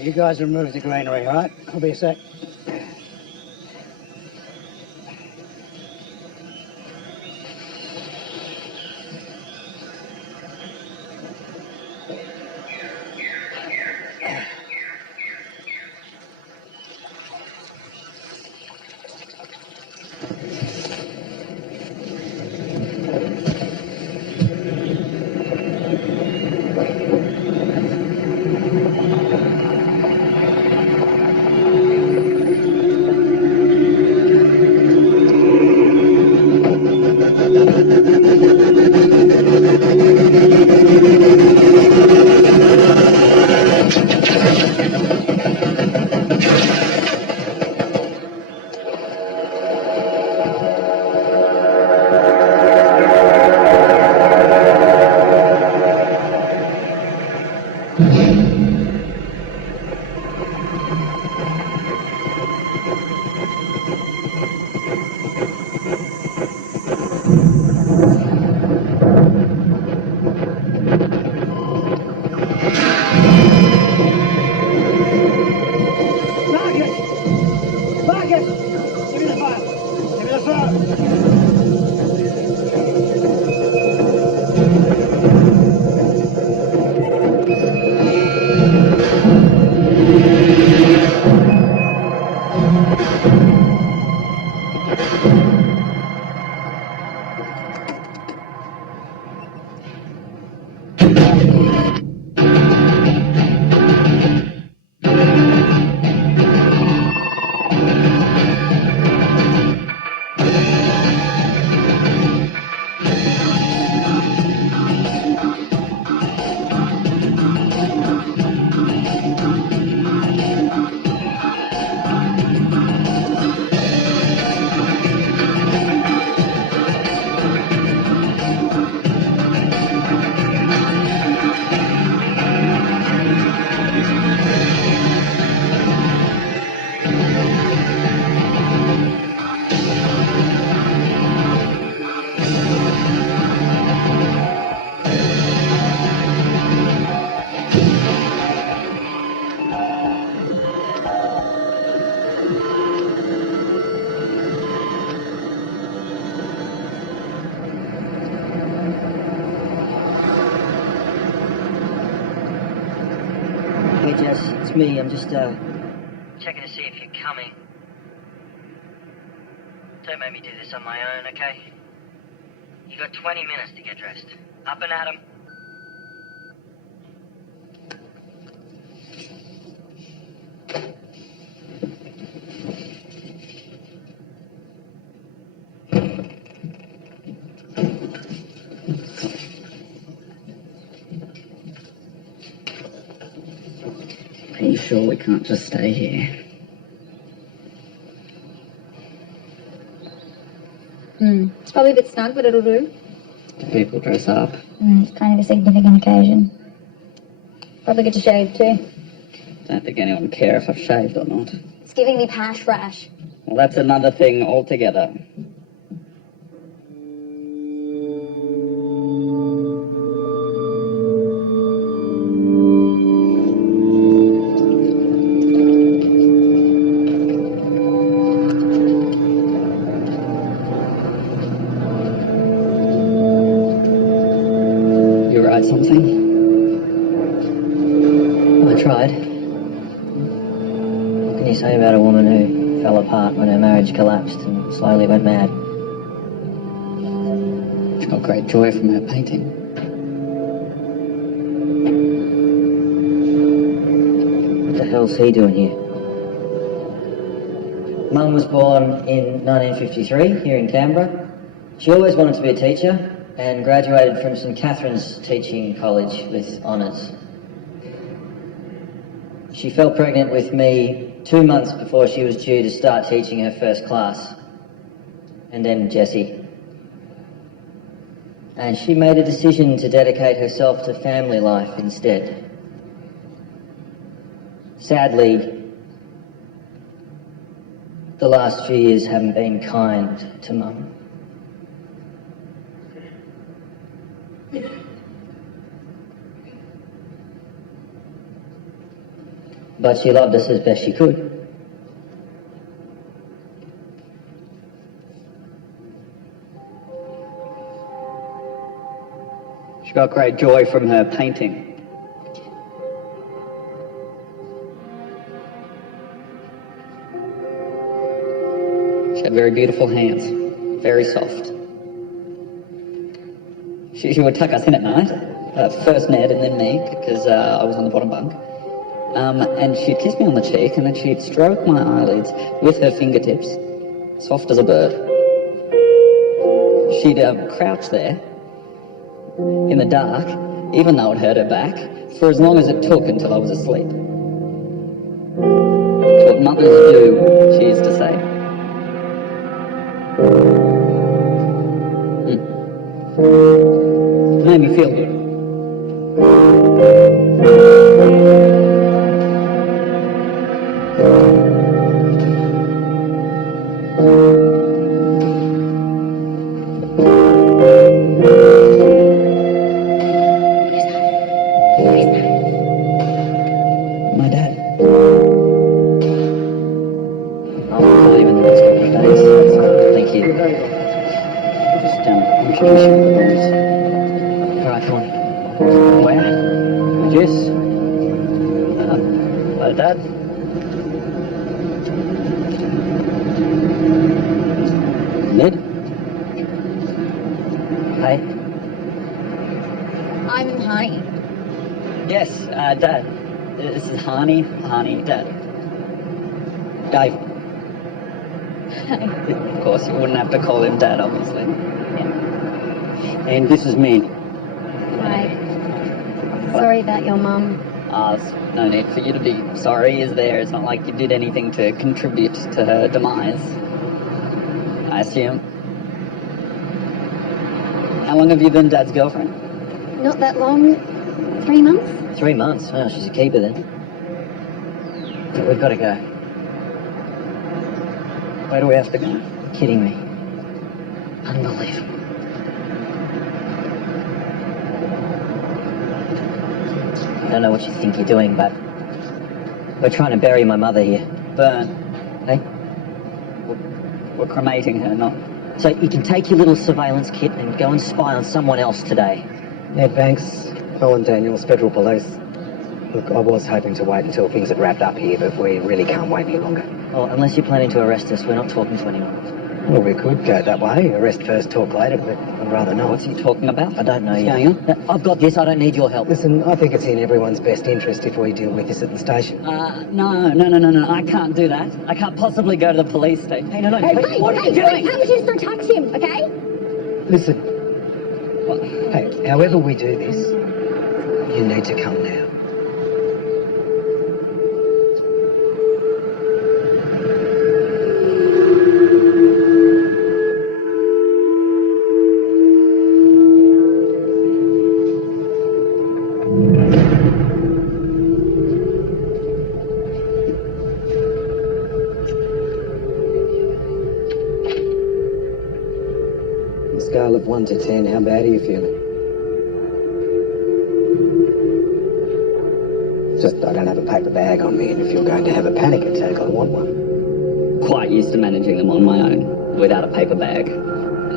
You guys remove the greenery, all right? I'll be a sec. It's me. I'm just, checking to see if you're coming. Don't make me do this on my own, okay? You got 20 minutes to get dressed. Up and at 'em. Are you sure we can't just stay here? It's probably a bit snug, but it'll do. Do people dress up? It's kind of a significant occasion. Probably get to shave too. Don't think anyone would care if I've shaved or not. It's giving me pash rash. Well, that's another thing altogether. You write something? tried. What can you say about a woman who fell apart when her marriage collapsed and slowly went mad? She got great joy from her painting. What the hell's he doing here? Mum was born in 1953 here in Canberra. She always wanted to be a teacher and graduated from St Catherine's Teaching College with honours. She fell pregnant with me 2 months before she was due to start teaching her first class, and then Jessie. And she made a decision to dedicate herself to family life instead. Sadly, the last few years haven't been kind to Mum. But she loved us as best she could. She got great joy from her painting. She had very beautiful hands, very soft. She would tuck us in at night, first Ned and then me, because I was on the bottom bunk. And she'd kiss me on the cheek, and then she'd stroke my eyelids with her fingertips, soft as a bird. She'd crouch there in the dark, even though it hurt her back, for as long as it took until I was asleep. It's what mothers do, she used to say. It made me feel good. My dad. I'll call you in the next couple of days. Thank you. Just introduce you to the boys. Alright, come on. Where? Jess. My dad. Ned. Hey. I'm Honey. Yes, Dad. This is Hani, Dad. Dave. Of course, you wouldn't have to call him Dad, obviously. Yeah. And this is me. Hi. Sorry about your mum. There's no need for you to be sorry, is there? It's not like you did anything to contribute to her demise, I assume. How long have you been Dad's girlfriend? Not that long. 3 months? 3 months? Oh, she's a keeper then. But we've got to go. Where do we have to go? You're kidding me. Unbelievable. I don't know what you think you're doing, but we're trying to bury my mother here. Burn. Hey? We're cremating her, not... So you can take your little surveillance kit and go and spy on someone else today. Ned Banks, Colin Daniels, Federal Police. Look, I was hoping to wait until things had wrapped up here, but we really can't wait any longer. Well, unless you're planning to arrest us, we're not talking to anyone. Well, we could go that way. Arrest first, talk later, but I'd rather not. What's he talking about? I don't know What's yet. going on? I've got this. I don't need your help. Listen, I think it's in everyone's best interest if we deal with this at the station. No. I can't do that. I can't possibly go to the police station. Hey, no. Hey, what are you doing? How much is to touch him, okay? Listen, hey, however we do this, you need to come now. Scale of 1 to 10, how bad are you feeling? Just, I don't have a paper bag on me, and if you're going to have a panic attack, I want one. Quite used to managing them on my own, without a paper bag,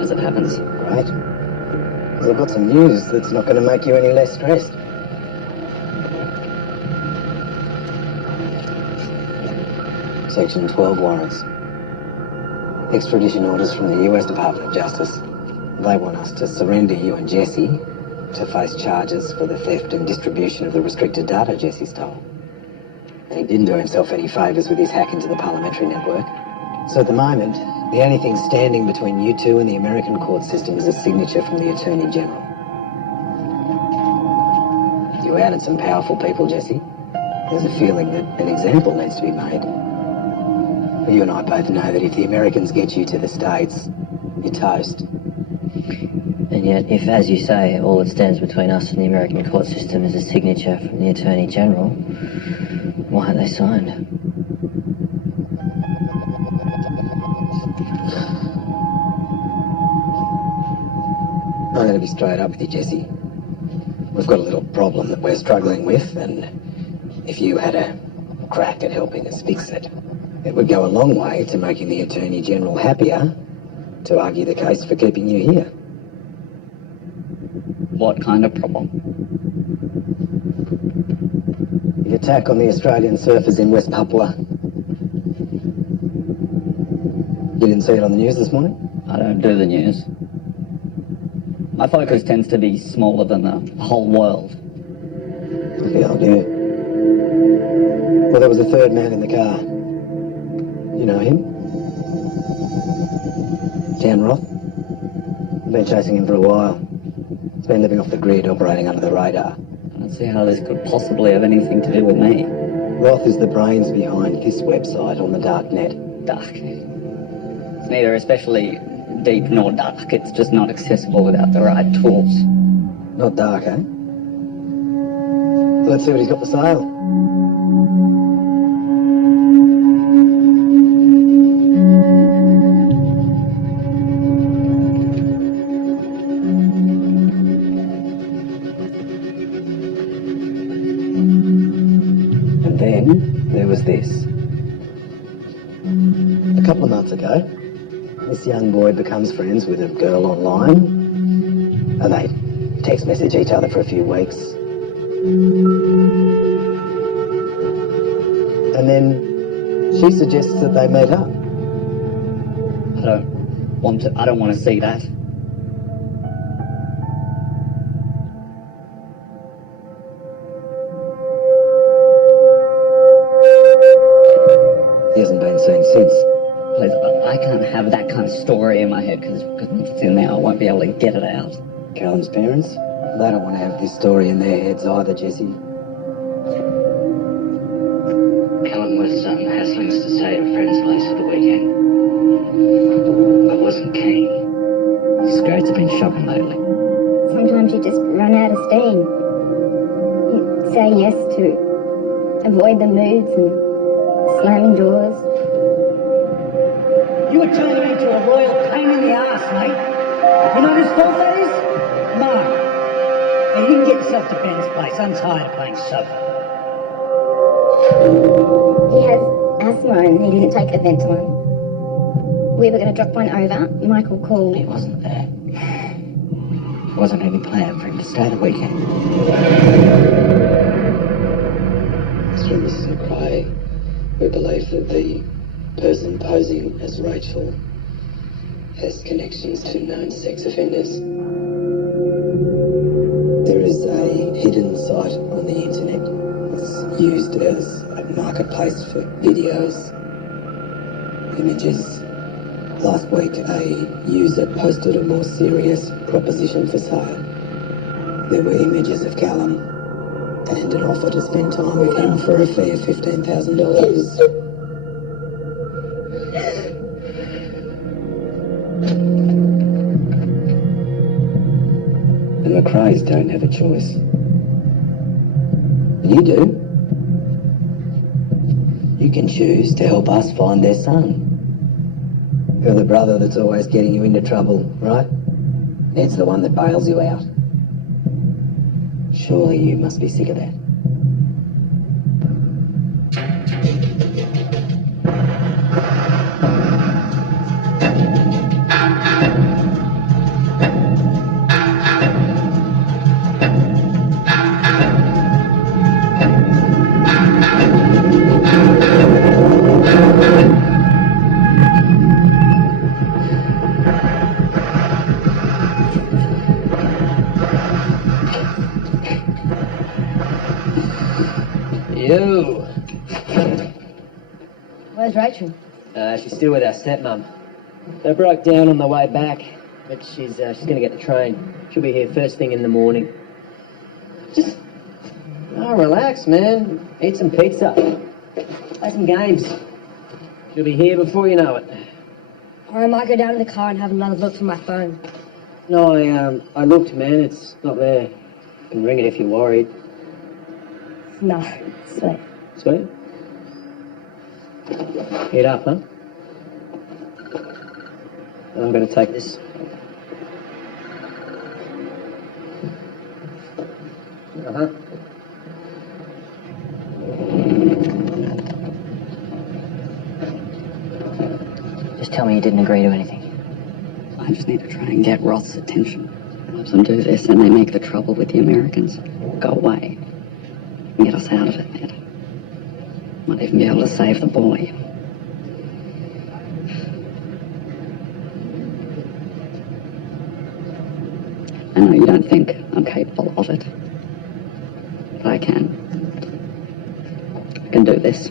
as it happens. Right? Because I've got some news that's not going to make you any less stressed. Section 12 warrants. Extradition orders from the US Department of Justice. They want us to surrender you and Jesse to face charges for the theft and distribution of the restricted data Jesse stole. And he didn't do himself any favours with his hack into the parliamentary network. So at the moment, the only thing standing between you two and the American court system is a signature from the Attorney General. You outed some powerful people, Jesse. There's a feeling that an example needs to be made. But you and I both know that if the Americans get you to the States, you're toast. And yet, if, as you say, all that stands between us and the American court system is a signature from the Attorney General, why aren't they signed? I'm going to be straight up with you, Jesse. We've got a little problem that we're struggling with, and if you had a crack at helping us fix it, it would go a long way to making the Attorney General happier to argue the case for keeping you here. What kind of problem? The attack on the Australian surfers in West Papua. You didn't see it on the news this morning? I don't do the news. My focus tends to be smaller than the whole world. Yeah, I'll do. Well, there was a third man in the car. You know him? Dan Roth. I've been chasing him for a while. He's been living off the grid, operating under the radar. I don't see how this could possibly have anything to do with me. Roth is the brains behind this website on the dark net. Dark. It's neither especially deep nor dark. It's just not accessible without the right tools. Not dark, eh? Let's see what he's got for sale. And then there was this. A couple of months ago, this young boy becomes friends with a girl online, and they text message each other for a few weeks. And then she suggests that they meet up. I don't want to see that. He hasn't been seen since. Please, I can't have that kind of story in my head because once it's in there, I won't be able to get it out. Callum's parents, they don't want to have this story in their heads either, Jesse. Callum was hassling us to stay at a friend's place for the weekend. I wasn't keen. His grades have been shocking lately. Sometimes you just run out of steam. You say yes to avoid the moods and slamming doors. You were turning him into a royal pain in the arse, mate. You know whose fault that is? Mine. Now, you didn't get yourself to Ben's place. I'm tired of playing sofa. He has asthma and he didn't take a Ventolin. We were going to drop one over. Michael called. He wasn't there. There wasn't any plan for him to stay the weekend. Through Mrs. McRae, we believe that the person posing as Rachel has connections to known sex offenders. There is a hidden site on the internet that's used as a marketplace for videos, images. Last week, a user posted a more serious proposition for sale. There were images of Callum and an offer to spend time with him for a fee of $15,000. The McRaes don't have a choice. You do. You can choose to help us find their son. You're the brother that's always getting you into trouble, right? Ned's the one that bails you out. Surely you must be sick of that. You. Where's Rachel? She's still with our stepmum. They broke down on the way back, but she's going to get the train. She'll be here first thing in the morning. Just, relax, man. Eat some pizza. Play some games. She'll be here before you know it. Or I might go down to the car and have another look for my phone. No, I looked, man. It's not there. You can ring it if you're worried. No, sweet. Sweet? Get up, huh? I'm going to take this. Uh-huh. Just tell me you didn't agree to anything. I just need to try and get Roth's attention. Helps them do this, and they make the trouble with the Americans go away and get us out of it, man. Might even be able to save the boy. I know you don't think I'm capable of it, but I can. I can do this.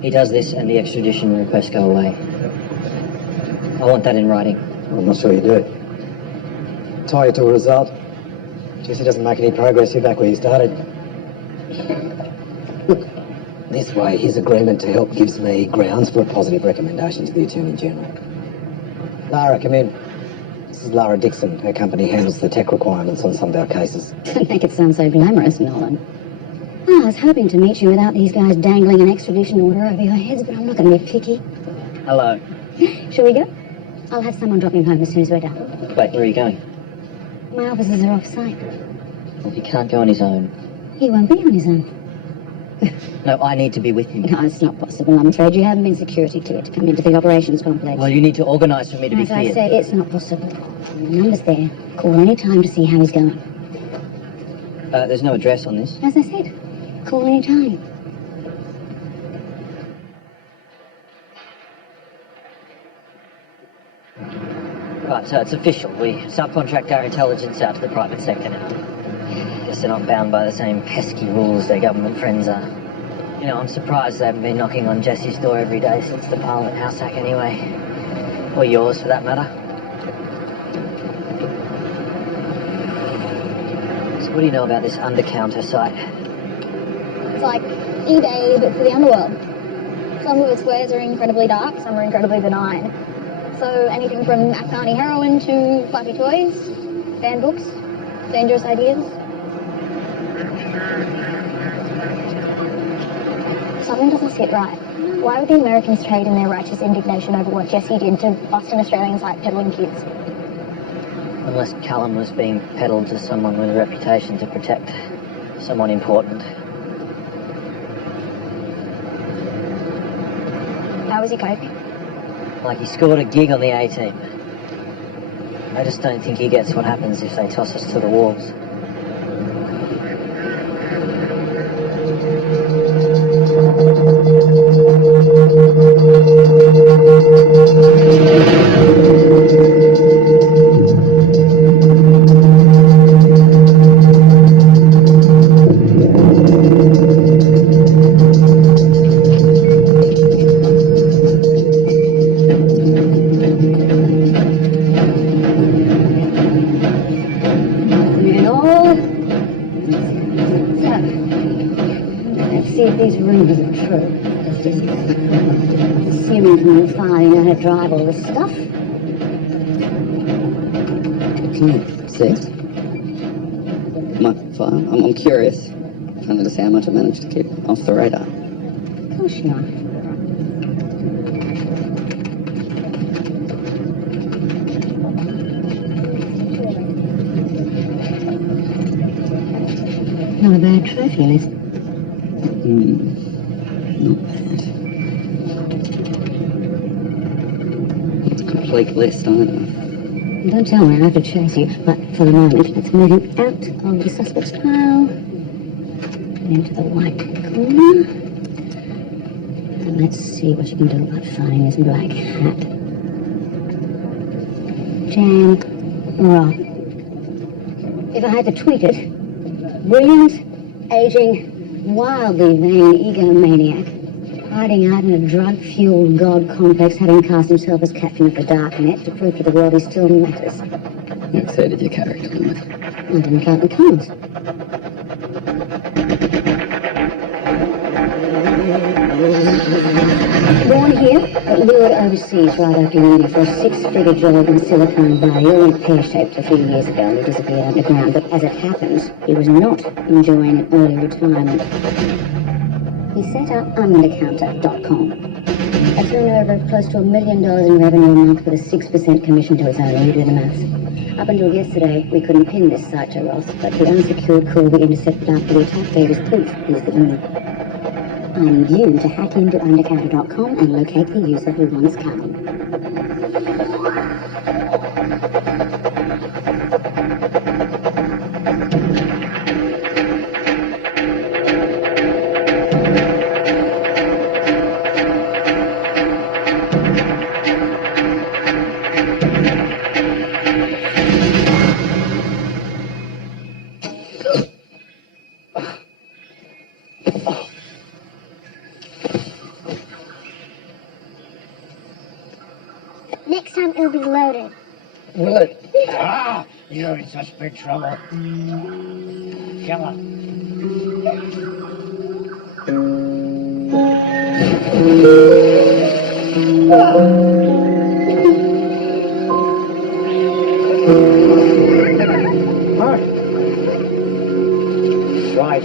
He does this and the extradition requests go away. I want that in writing. I'm not sure you do. Tie you to a result. Jesse doesn't make any progress, you're back where you started. Look, this way his agreement to help gives me grounds for a positive recommendation to the Attorney General. Lara, come in. This is Lara Dixon. Her company handles the tech requirements on some of our cases. Don't make it sound so glamorous, Nolan. Oh, I was hoping to meet you without these guys dangling an extradition order over your heads, but I'm not going to be picky. Hello. Shall we go? I'll have someone drop him home as soon as we're done. Wait, where are you going? My officers are off-site. Well, he can't go on his own. He won't be on his own. No, I need to be with him. No, it's not possible. I'm afraid you haven't been security cleared to come into the operations complex. Well, you need to organise for me to be As I cleared. say, it's not possible. The number's there. Call any time to see how he's going. There's no address on this. As I said, call any time. Right, so it's official. We subcontract our intelligence out to the private sector now. Guess they're not bound by the same pesky rules their government friends are. You know, I'm surprised they haven't been knocking on Jesse's door every day since the Parliament House hack anyway. Or yours, for that matter. So what do you know about this undercounter site? It's like eBay, but for the underworld. Some of its wares are incredibly dark, some are incredibly benign. So anything from Afghani heroin to fluffy toys, banned books, dangerous ideas. Something doesn't sit right. Why would the Americans trade in their righteous indignation over what Jesse did to Boston Australians like peddling kids? Unless Callum was being peddled to someone with a reputation to protect someone important. How was he coping? Like he scored a gig on the A-team. I just don't think he gets what happens if they toss us to the wolves. Assuming from the file you know how to drive all this stuff. Seet? My file. I'm curious. Kind of to see how much I managed to keep off the radar. Of course you are. Not a bad trophy list. Not bad. Complete list, either. Don't tell me I have to chase you, but for the moment, let's move him out of the suspect's pile and into the white corner. And let's see what you can do about finding this black hat. Jan Roth. If I had to tweet it, brilliant, aging, wildly vain egomaniac, hiding out in a drug-fueled god complex, having cast himself as captain of the dark net to prove to the world he still matters. You exceeded your character limit. I didn't count the commas. Born here, but lured overseas right after uni for a six-figure job in Silicon Valley. All went pear-shaped a few years ago and he disappeared underground. But as it happens, he was not enjoying an early retirement. He set up undercounter.com. A turnover of close to $1 million in revenue a month with a 6% commission to his owner. You do the maths. Up until yesterday, we couldn't pin this site to Ross, but the unsecured call we intercepted after the attack gave us proof he's the owner. I need you to hack into undercounter.com and locate the user who wants coming. Next time it'll be loaded. Will it? Ah! You're in such big trouble. Come on. Right.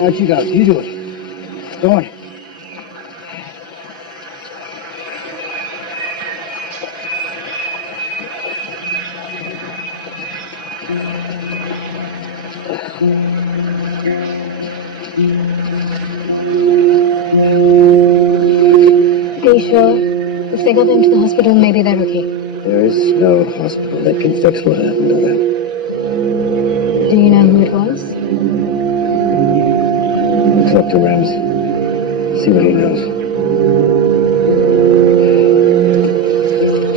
How'd you go? You do it. Go on. Are you sure? If they got them to the hospital, maybe they're okay. There is no hospital that can fix what happened to them. Do you know who it was? We'll talk to Rams. See what he knows.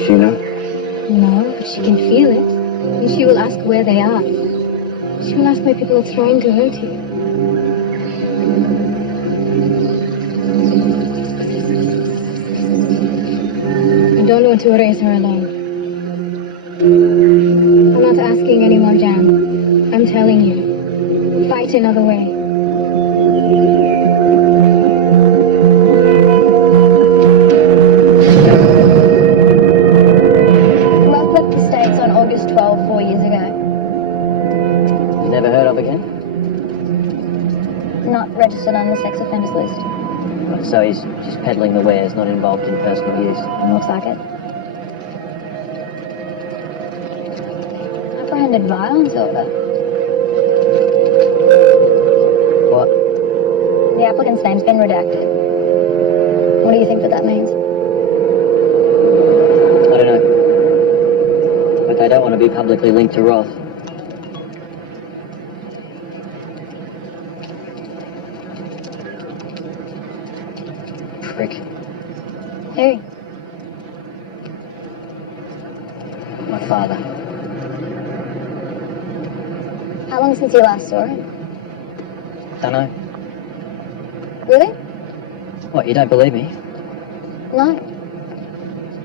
She know? No, but she can feel it. And she will ask where they are. She will ask why people are trying to hurt you. I don't want to raise her alone. I'm not asking any more, Jan. I'm telling you. Fight another way. Roth left the States on August 12, 4 years ago. You never heard of again? Not registered on the sex offenders list. Right, so he's just peddling the wares, not involved in personal use. Looks like it. Apprehended violence order. What? The applicant's name's been redacted. What do you think that means? I don't know. But I don't want to be publicly linked to Roth. Prick. Who? My father. How long since you last saw him? Don't know. Really? What, you don't believe me? No.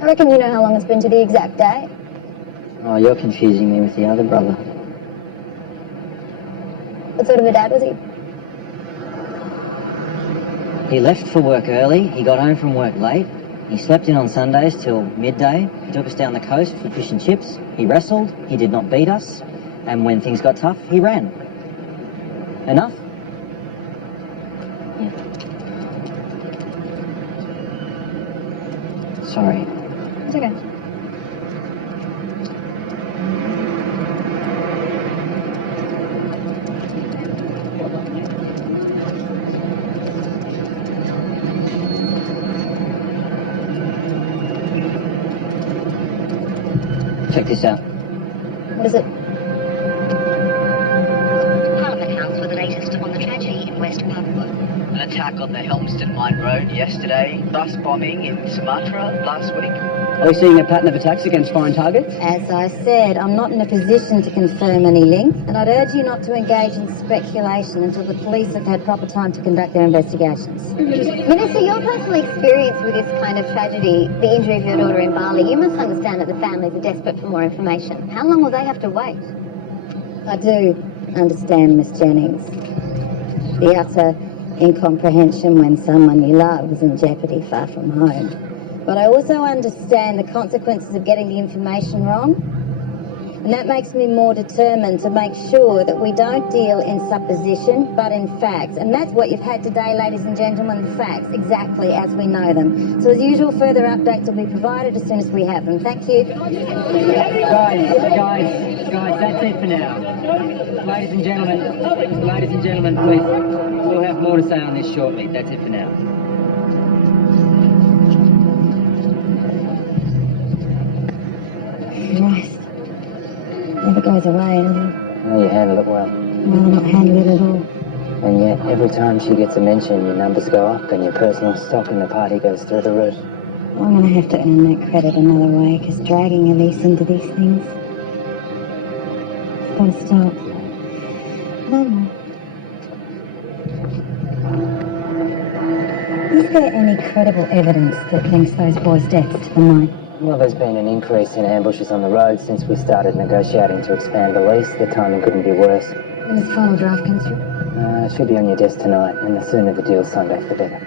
I reckon you know how long it's been to the exact day. Oh, you're confusing me with the other brother. What sort of a dad was he? He left for work early, he got home from work late, he slept in on Sundays till midday, he took us down the coast for fish and chips, he wrestled, he did not beat us, and when things got tough, he ran. Enough? Yeah. Sorry. It's okay. Check this out. What is it? Parliament House for the latest on the tragedy in West Papua. An attack on the Helmston Mine Road yesterday, bus bombing in Sumatra last week. Are we seeing a pattern of attacks against foreign targets? As I said, I'm not in a position to confirm any link, and I'd urge you not to engage in speculation until the police have had proper time to conduct their investigations. Minister, your personal experience with this kind of tragedy, the injury of your daughter in Bali, you must understand that the families are desperate for more information. How long will they have to wait? I do understand, Miss Jennings. The utter incomprehension when someone you love is in jeopardy far from home. But I also understand the consequences of getting the information wrong. And that makes me more determined to make sure that we don't deal in supposition, but in facts. And that's what you've had today, ladies and gentlemen, facts, exactly as we know them. So as usual, further updates will be provided as soon as we have them. Thank you. Guys, that's it for now. Ladies and gentlemen, please. We'll have more to say on this shortly. That's it for now. Christ. Never goes away, does it? Oh, you handle it well. Well, not handle it at all. And yet, every time she gets a mention, your numbers go up and your personal stock in the party goes through the roof. Well, I'm going to have to earn that credit another way, because dragging Elise into these things, it's got to stop. No more. Is there any credible evidence that links those boys' deaths to the mine? Well, there's been an increase in ambushes on the road since we started negotiating to expand the lease. The timing couldn't be worse. When does the final draft come through? It should be on your desk tonight, and the sooner the deal's signed off, the better.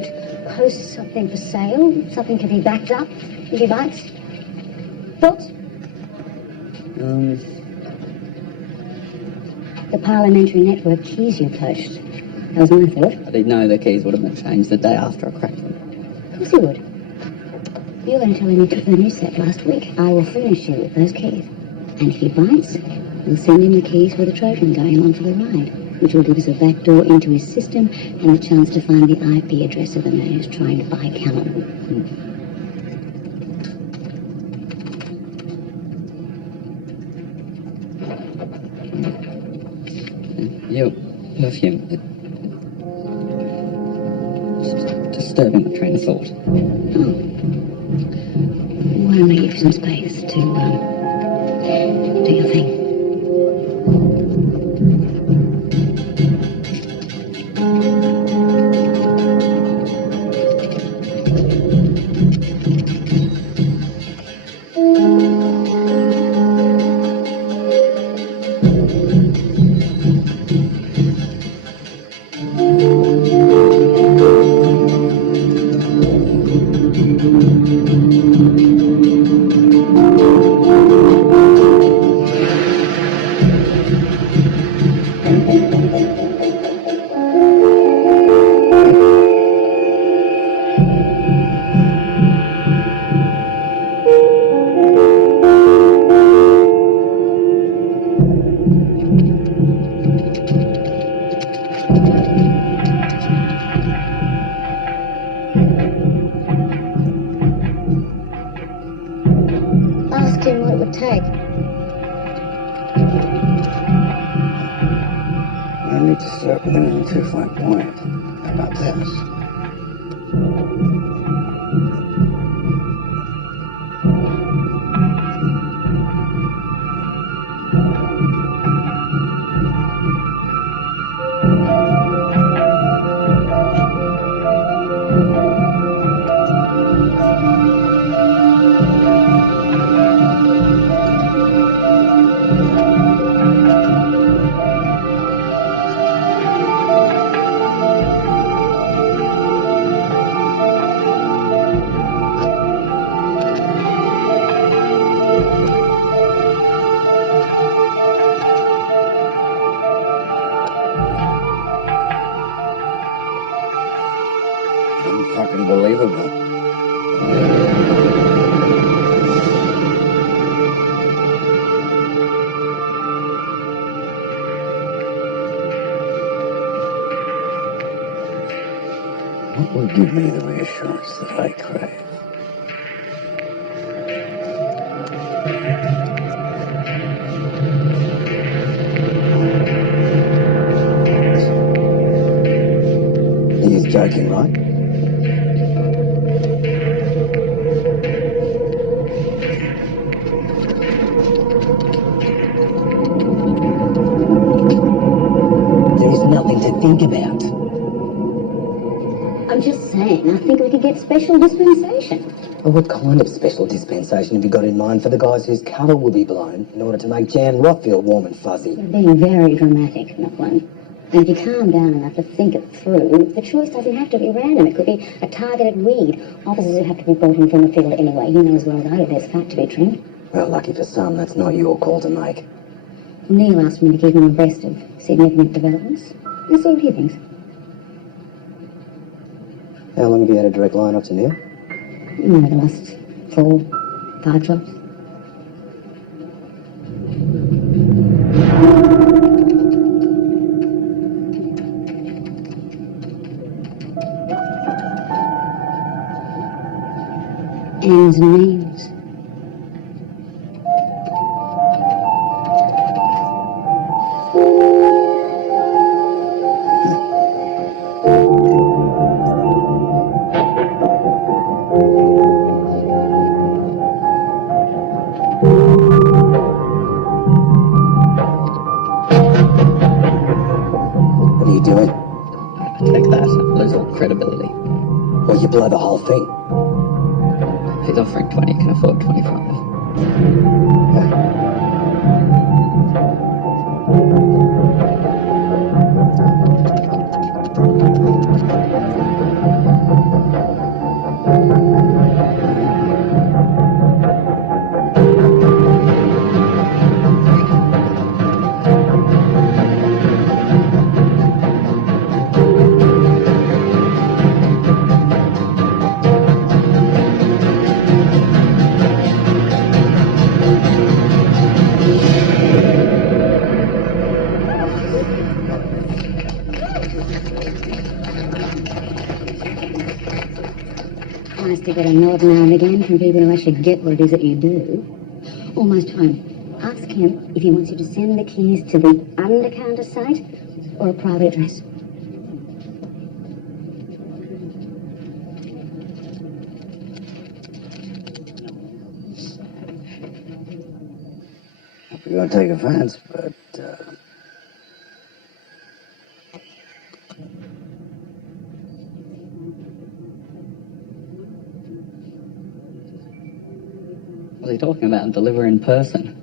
could post something for sale. Something could be backed up if he bites. Thoughts? The parliamentary network keys you post. That was my thought. I didn't know the keys would have been changed the day after I cracked them. Of course you would. You're going to tell him you took the new set last week. I will furnish you with those keys. And if he bites, we'll send him the keys for the Trojan going on for the ride, which will give us a back door into his system and a chance to find the IP address of the man who's trying to buy Callum. Your perfume. It's disturbing my train of thought. Why don't I give you some space to do your thing? Ask him what it would take. I need to start with a two-fine point about this. Fucking believable. What will give me the reassurance that I crave? He is joking, right? Nothing to think about. I'm just saying, I think we could get special dispensation. Well, what kind of special dispensation have you got in mind for the guys whose cover will be blown in order to make Jan Roth feel warm and fuzzy? You're being very dramatic, not one. And if you calm down enough to think it through, the choice doesn't have to be random. It could be a targeted weed. Officers would have to be brought in from the field anyway. You know as well as I do there's fat to be trimmed. Well, lucky for some, that's not your call to make. Neil asked me to keep him abreast of significant developments. Let's see what he thinks. How long have you had a direct line up to Neil? Over the last 4-5 drops. Ends and means. What are you doing? Take that, lose all credibility. Well, you blow the whole thing. If he's offering 20, you can afford 25. You get a nod now and again from people who actually get what it is that you do. Almost home. Ask him if he wants you to send the keys to the under-counter site or a private address. You're going to take offense, but, What's he talking about? Deliver in person?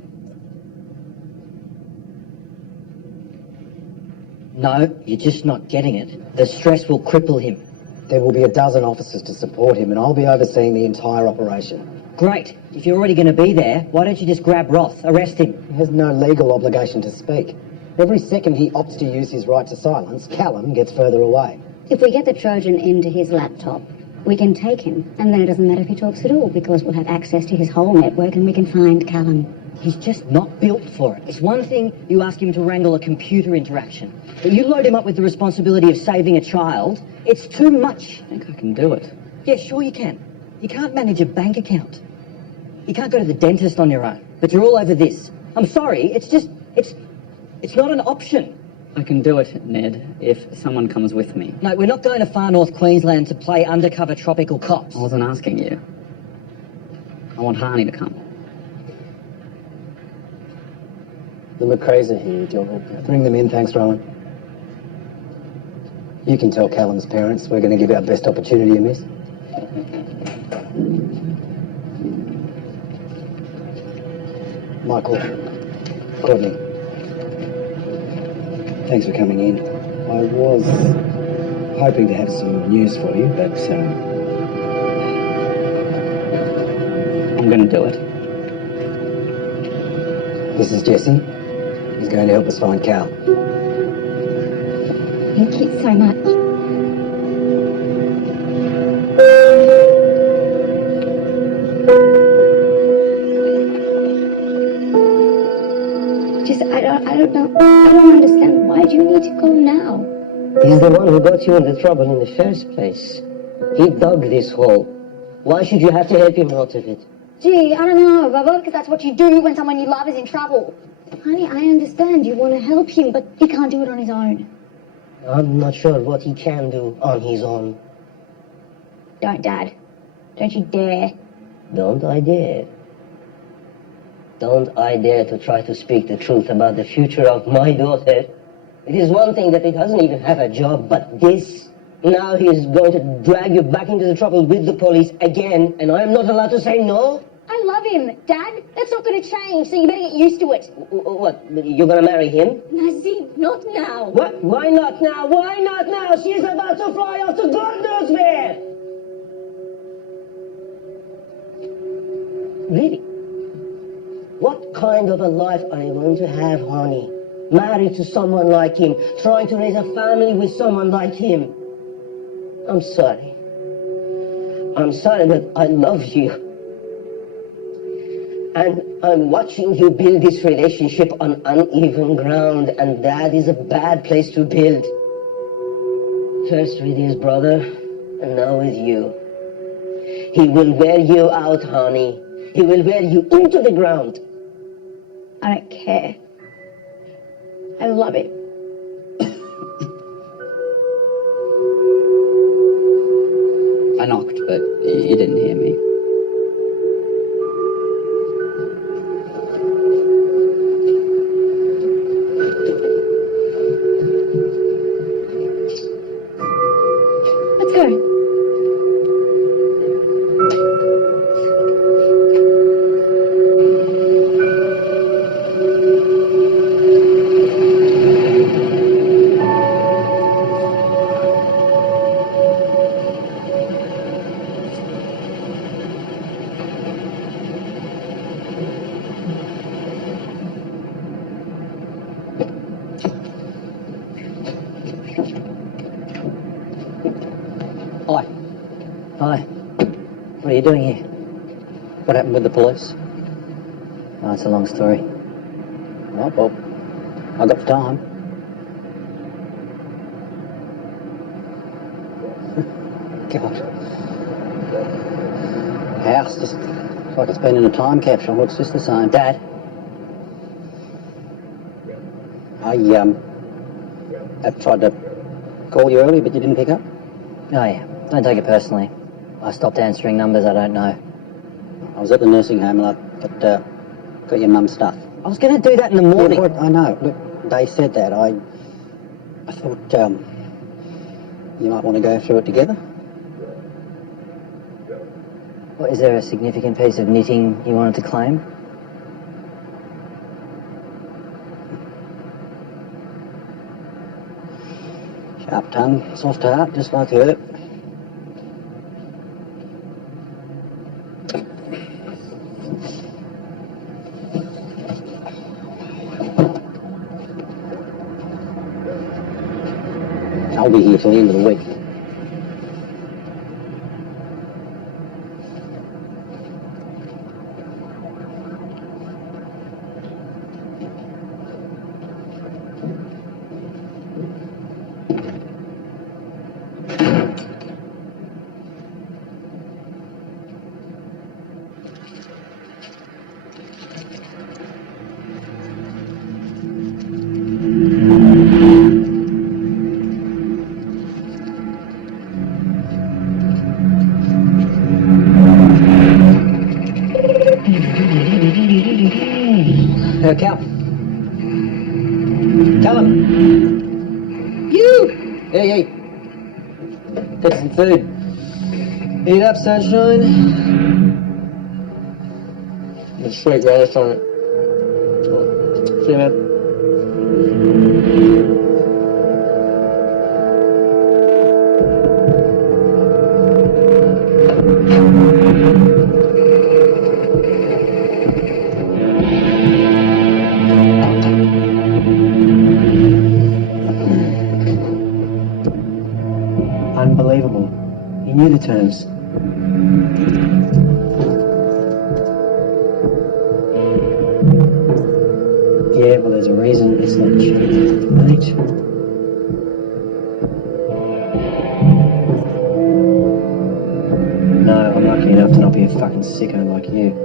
No, you're just not getting it. The stress will cripple him. there will be a dozen officers to support him, and I'll be overseeing the entire operation. Great. If you're already going to be there, why don't you just grab Roth, arrest him? He has no legal obligation to speak. Every second he opts to use his right to silence, Callum gets further away. If we get the Trojan into his laptop, we can take him, and then it doesn't matter if he talks at all, because we'll have access to his whole network and we can find Callum. He's just not built for it. It's one thing you ask him to wrangle a computer interaction, but you load him up with the responsibility of saving a child. It's too much. I think I can do it. Yeah, sure you can. You can't manage a bank account. You can't go to the dentist on your own, but you're all over this. I'm sorry, it's not an option. I can do it, Ned, if someone comes with me. No, we're not going to far north Queensland to play undercover tropical cops. I wasn't asking you. I want Harney to come. The McRae's are here. Do you want me to Bring them in, thanks, Rowan. You can tell Callum's parents we're going to give our best opportunity a miss. Michael, Courtney, thanks for coming in. I was hoping to have some news for you, but I'm going to do it. this is Jesse. He's going to help us find Cal. Thank you so much. I don't know. I don't understand. Why do you need to go now? He's the one who got you into trouble in the first place. He dug this hole. Why should you have to help him out of it? Gee, I don't know, Bubba, because that's what you do when someone you love is in trouble. Honey, I understand you want to help him, but he can't do it on his own. I'm not sure what he can do on his own. Don't, Dad. Don't you dare. Don't I dare? Don't I dare to try to speak the truth about the future of my daughter? It is one thing that he doesn't even have a job, but this... Now he is going to drag you back into the trouble with the police again, and I am not allowed to say no? I love him, Dad. That's not going to change, so you better get used to it. What, you're going to marry him? Nazim, not now. What? Why not now? Why not now? She's about to fly off to God knows where! Really? What kind of a life are you going to have, honey? Married to someone like him, trying to raise a family with someone like him. I'm sorry. I'm sorry, but I love you. And I'm watching you build this relationship on uneven ground, and that is a bad place to build. First with his brother, and now with you. He will wear you out, honey. He will wear you into the ground. I don't care. I love it. I knocked, but you didn't hear me. Let's go. Hi. Hi. What are you doing here? What happened with the police? Oh, it's a long story. Oh, well, I got the time. God. house, just like it's been in a time capsule. Looks just the same. Dad? I tried to call you earlier, but you didn't pick up. Oh yeah, don't take it personally. I stopped answering numbers I don't know. I was at the nursing home and I got your mum's stuff. I was going to do that in the morning. Yeah, I know. Look, they said that. I thought you might want to go through it together. What, is there a significant piece of knitting you wanted to claim? Sharp tongue, soft heart, just like her. I'll be here till the end of the week. Cal. Callum. You! Hey. Get some food. Eat up, sunshine. There's sweet relish on it. See you, man. Unbelievable. He knew the terms. Yeah, well, there's a reason it's not cheap, mate. No, I'm lucky enough to not be a fucking sicko like you.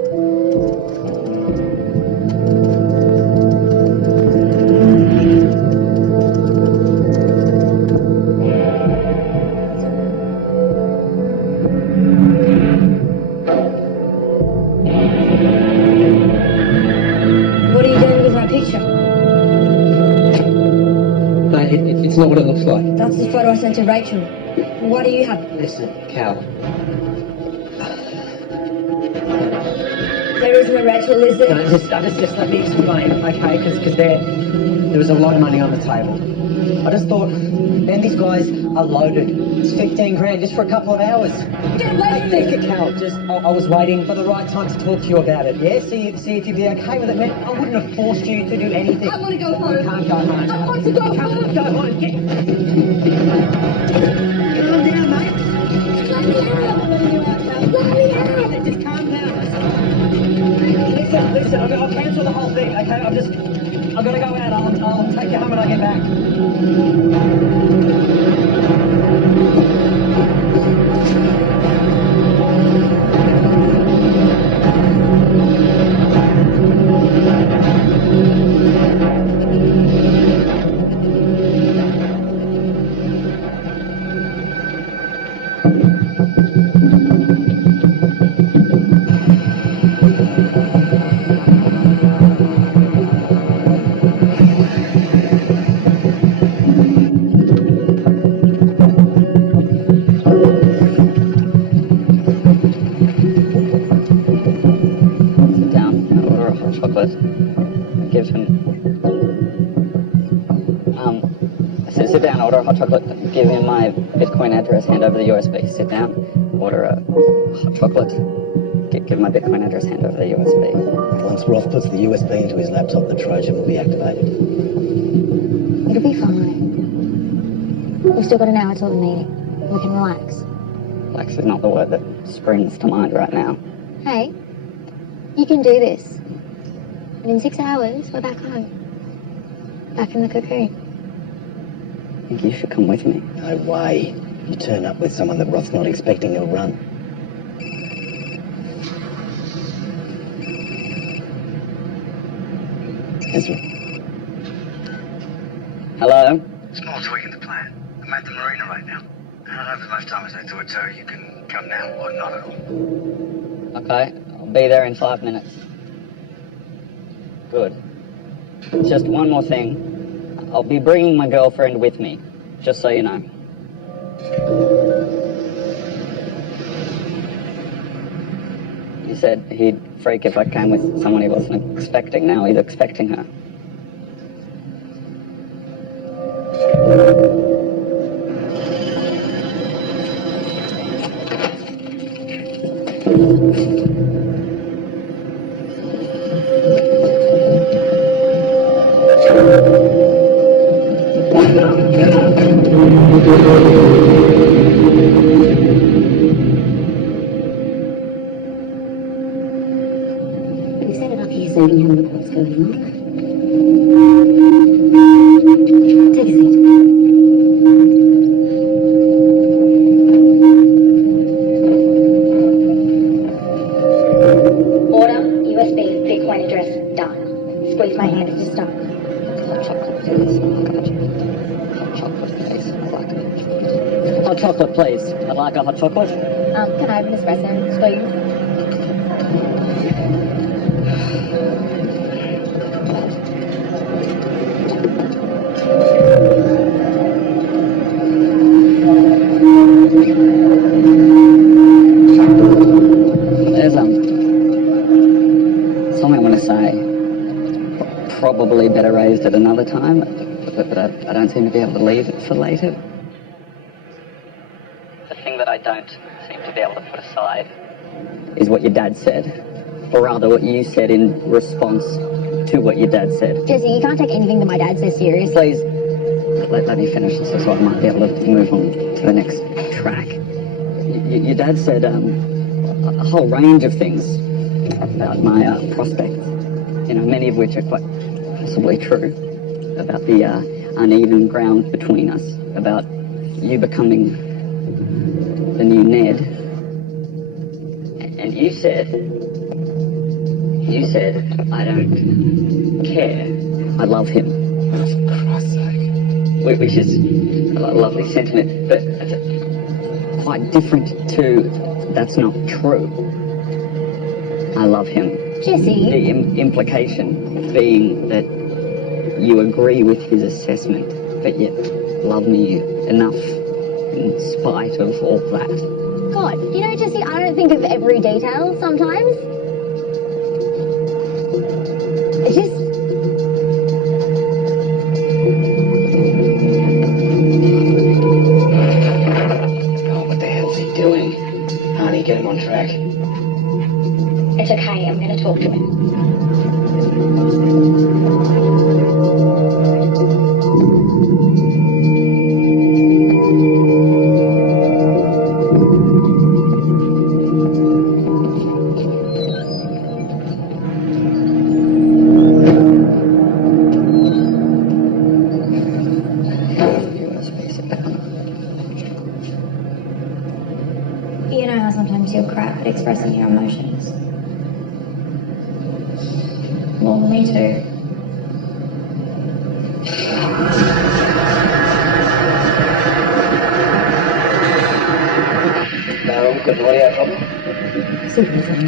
It's not what it looks like. That's the photo I sent to Rachel. What do you have? Listen, Cal. There is no Rachel, is there? No, just let me explain, okay? Because there was a lot of money on the table. I just thought, man, these guys are loaded. It's 15 grand just for a couple of hours. Get away from me! Cal, I was waiting for the right time to talk to you about it, yeah? See if you'd be okay with it, man. I wouldn't have forced you to do anything. I want to go home. You can't go home. I want to go home. Go home. Calm down, mate. Let me out. Let me out. Just calm down. Listen, I'll cancel the whole thing, okay? I've got to go out. I'll take you home when I get back. Sit down, order a hot chocolate, give him my Bitcoin address, hand over the USB. Sit down, order a hot chocolate, give my Bitcoin address, hand over the USB. Once Roth puts the USB into his laptop, the Trojan will be activated. It'll be fine. We've still got an hour till the meeting. We can relax. Relax is not the word that springs to mind right now. Hey, you can do this. And in 6 hours, we're back home. Back in the cocoon. I think you should come with me. No way. You turn up with someone that Roth's not expecting, he'll run. Hello? Small tweak in the plan. I'm at the marina right now. I don't have as much time as I thought, so you can come now or not at all. Okay, I'll be there in 5 minutes. Good. Just one more thing. I'll be bringing my girlfriend with me, just so you know. He said he'd freak if I came with someone he wasn't expecting. Now he's expecting her. We set it up here so we can have a look at what's going on. Take a seat. Order, USB, Bitcoin address, done. Squeeze my hand to start. Hot chocolate, please. I'd like a hot chocolate. Can I have an espresso, please? There's something I want to say. Probably better raised at another time, but I don't seem to be able to leave it for later. The thing that I don't seem to be able to put aside is what your dad said, or rather what you said in response to what your dad said. Jesse, you can't take anything that my dad says seriously. Please, let me finish this so I might be able to move on to the next track. Your dad said a whole range of things about my prospects, many of which are quite possibly true, about the uneven ground between us, about you becoming the new Ned. And you said, I don't care. I love him. Oh, for Christ's sake. Which is a lovely sentiment, but quite different to that's not true. I love him. Jesse. The implication being that you agree with his assessment, but yet love me enough in spite of all that. God, Jesse, I don't think of every detail sometimes. It just... Oh, what the hell's he doing? Honey, get him on track. It's okay, I'm going to talk to him. You know how sometimes you're crap at expressing your emotions? Well, me too. No, got an audio problem? Super fun.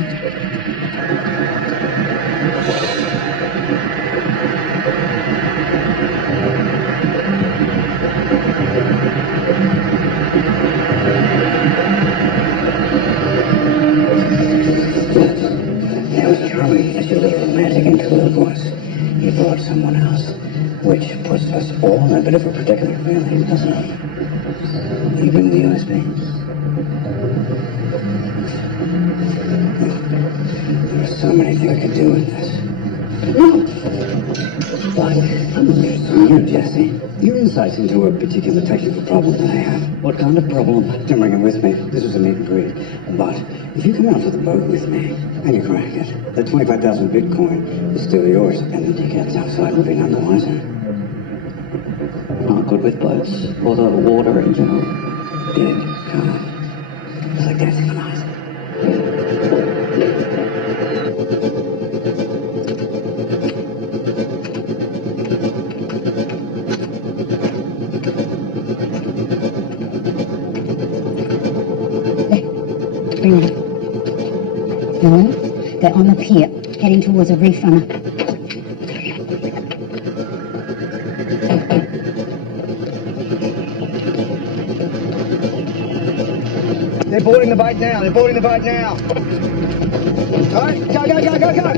That was Charlie, as your little romantic interlude was. He brought someone else, which puts us all in a bit of a predicament, really, doesn't it? You bring the USB? There are so many things I could do with this. No! But I'm looking for you, Jesse. Your insights into a particular technical problem that I have. What kind of problem? Don't bring it with me. This was a meet and greet. But if you come out to the boat with me and you crack it, the 25,000 Bitcoin is still yours, and the dickheads outside will be none the wiser. Not good with boats or the water in general. Dig, calm. It's like dancing on ice. No, they're on the pier, heading towards a reef runner. They're boarding the boat now. They're boarding the boat now. All right, go, go, go, go, go.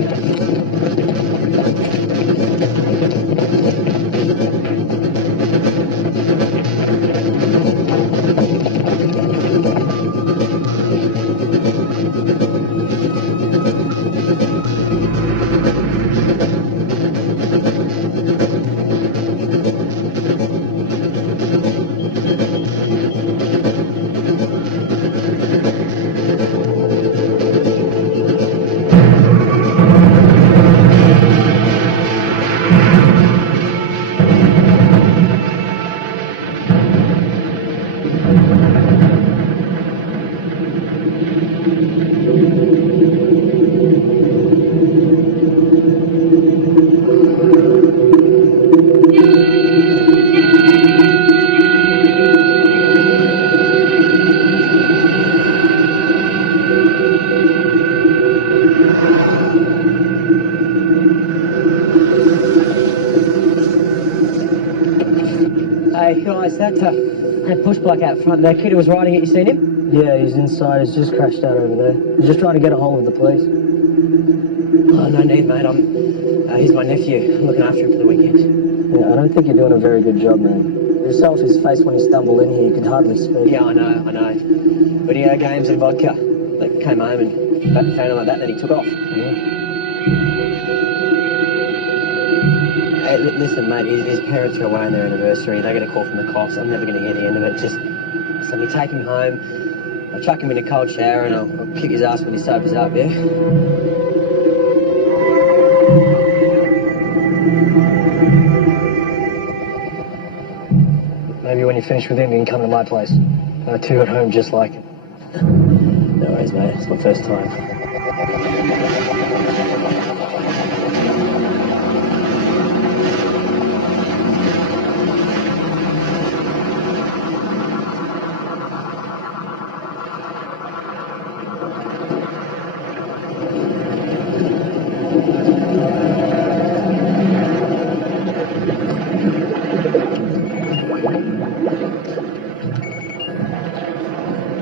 Hey guys, that push block out front, that kid who was riding it, you seen him? Yeah, he's inside. He's just crashed out over there. He's just trying to get a hold of the police. Oh, no need, mate. He's my nephew. I'm looking after him for the weekend. Yeah, I don't think you're doing a very good job, man. You saw his face when he stumbled in here. You could hardly speak. Yeah, I know. Video games and vodka. They came home and found him like that, then he took off. Hey, listen, mate, his parents are away on their anniversary. They get a call from the cops. I'm never going to hear the end of it. Just let me take him home. I'll chuck him in a cold shower and I'll kick his ass when he sobers up, yeah? Maybe when you finish with him, you can come to my place. I have two at home just like him. No worries, mate. It's my first time.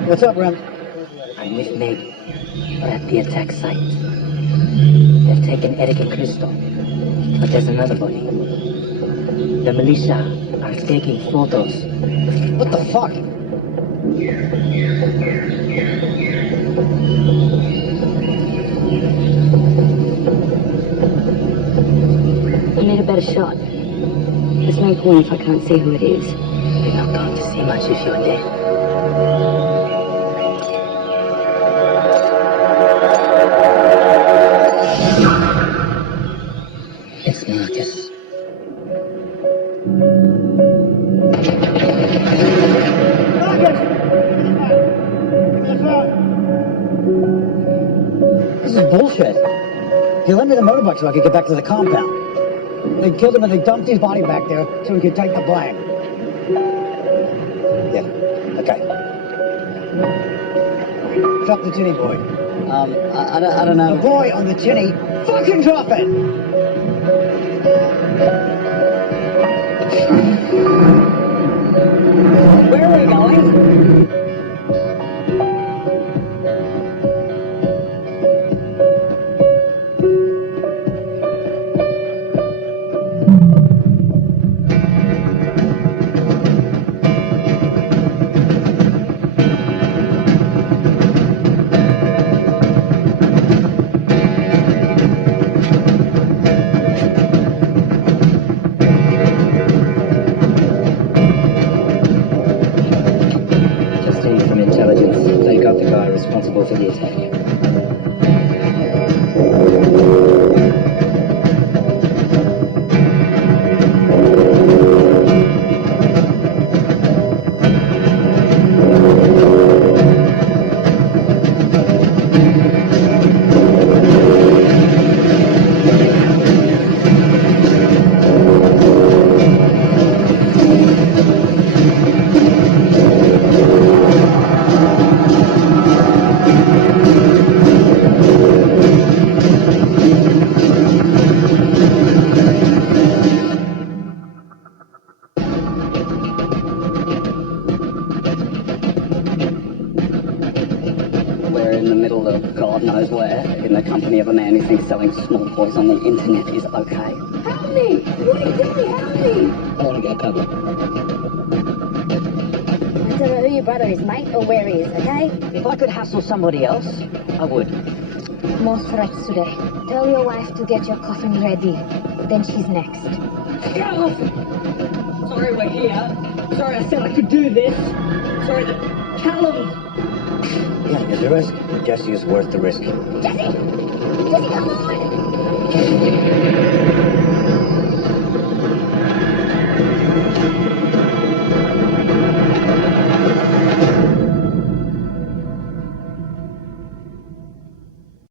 What's up, Rem? I'm with Meg. We're at the attack site. They've taken Eric and Cristo, but there's another body. The militia are taking photos. What the fuck? I need a better shot. There's no point if I can't see who it is. You're not going to see much if you're dead. It's Marcus. This is bullshit. He lent me the motorbike so I could get back to the compound. They killed him and they dumped his body back there so he could take the blame. Yeah, okay. Drop the tinny, boy. I don't know. The boy on the tinny, fucking drop it! Where are we going? is where, in the company of a man who thinks selling small toys on the internet is okay. Help me! What are you doing? Help me! I want to get covered. I don't know who your brother is, mate, or where he is, okay? If I could hassle somebody else, I would. More threats today. Tell your wife to get your coffin ready. Then she's next. Sorry we're here. Sorry I said I could do this. Sorry that Callum... Yeah, it's a risk. Jesse is worth the risk. Jesse! Jesse, come on!